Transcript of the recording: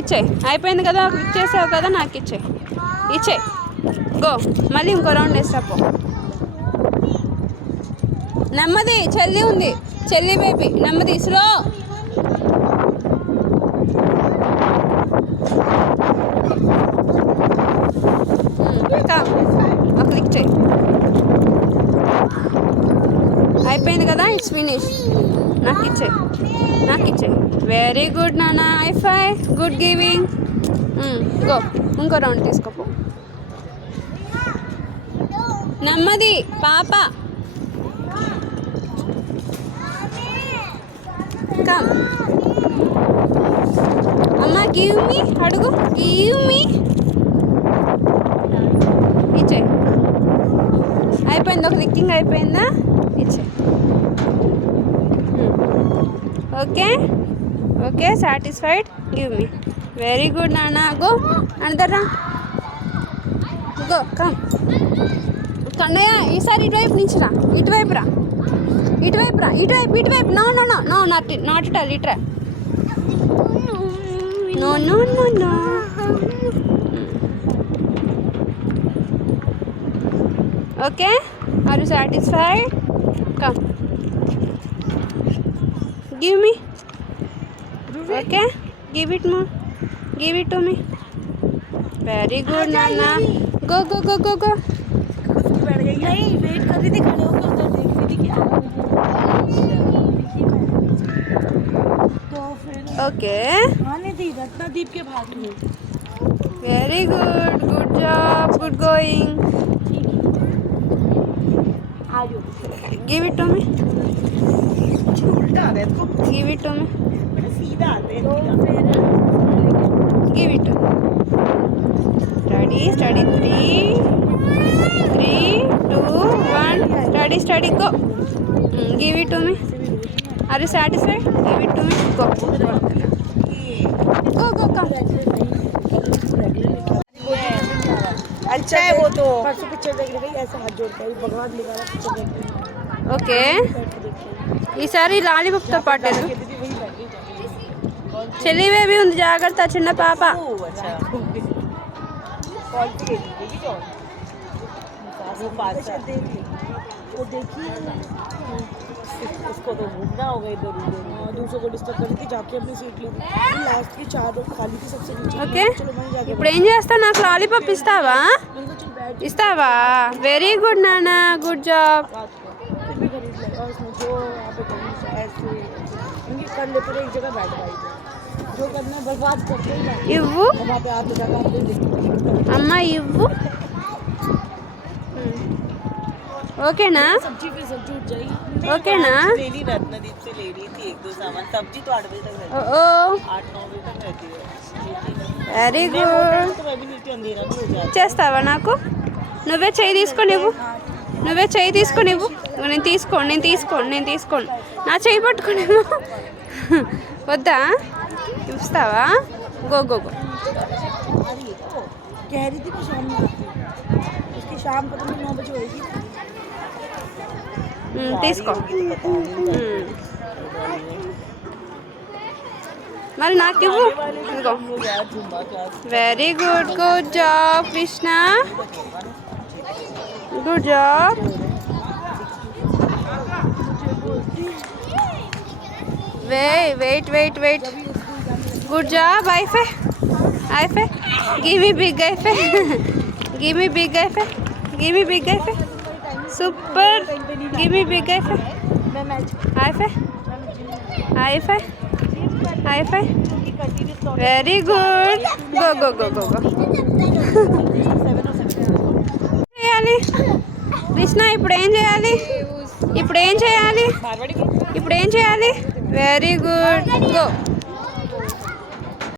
ఇచ్చే అయిపోయింది కదా, ఇచ్చేసావు కదా, నాకు ఇచ్చే గో. మళ్ళీ ఇంకో రౌండ్ వేస్తాపో. నెమ్మది, చెల్లి ఉంది, చెల్లి బేబీ నెమ్మది, స్లో. క్లిక్ చేయి. అయిపోయింది కదా, ఇట్స్ ఫినిష్. నాకు ఇచ్చే. వెరీ గుడ్ నాన్న, ఐఫై, గుడ్ గివింగ్. గో, ఇంకో రౌండ్ తీసుకోపో. నెమ్మది పాప, కమ్. అమ్మా గివ్ మీ, అడుగు, గివ్ మీ. ఇచ్చే. అయిపోయింది, ఒక లిక్కింగ్ అయిపోయిందా, ఇచ్చే. Okay satisfied, give me. Very good నాన్న. గో అనదర్ రా, గో, కమ్. కన్నయ్య ఈసారి ఇటువైపు నుంచి రా, ఇటువైపు రా. నో నాట్ ఇట్ ఆల్, ఇట్రా. No. Okay, are you satisfied? Come, give me. Okay, give it to me. Very good नाना. गो. नहीं, वेट कर रही थी, खड़े होकर उधर देख रही थी कि तो फिर ओके आने दी, रत्नादीप के भाग में. Very good job, good going. Give it to me. Give it to me. सीधा आते हैं. Give it. Steady 3 2 1. Steady go. Give it to me. Are you satisfied? Give it to me. Go come. अच्छा है वो तो. परसों पिक्चर देख रही ऐसे हाथ जोड़ता है, भगवान लिखा रहा पिक्चर देख रही. ఓకే, ఈసారి లాలీపాప్తో పాటు చెల్లి బేబీ ఉంది, జాగ్రత్త, చిన్న పాప. वो देखिए उसको तो घूमना होगा इधर उधर. दूसरों को डिस्टर्ब कर रही थी, जाके अपनी सीट ली थी. लास्ट की 4 रोड खाली थी, सबसे नीचे. ఓకే, चलो वहीं जाके ఇప్పుడు ఏం చేస్తావు, నాకు లాలీపాప్ ఇస్తావా? వెరీ గుడ్ నాన్న, గుడ్ జాబ్. फिर भी खरीद लेगा उसमें जो यहाँ पे करनी चाहिए. ऐसे इनकी कर लेते रहे, एक जगह बैठ गई जो करना बर्बाद करते ही जाते. ఇవ్వు वहाँ पे आप जगह అమ్మ, ఇవ్వు. ఓకేనా? सब्जी पे सब्जी उठ जाएगी. ఓకేనా? लेनी रत्नदीप से ले रही थी 1-2 सामान. सब्जी तो 8 बजे तक रहती है. 8-9 बजे तक रहती है. Very good. तो मैं भी नीचे अंधेरा भी हो जाता. చేస్తావా నాకు? నువ్వే చేయి తీసుకొని ఇవ్వు. నేను తీసుకోను. నా చేయి పట్టుకొని ఇవ్వు. వద్దా? ఇస్తావా? గో. कह रही थी कि शाम में आती. उसकी शाम पता नहीं 9 बजे होगी. తీసుకో. మరి నాకు ఇవ్వు. ఇదిగో. Very good job Krishna, good job. Wait. Good job high five. Give me big high five. Super. Give me big high five. Very good. Go. చేయాలి కృష్ణ, ఇప్పుడు ఏం చేయాలి? Very good, go.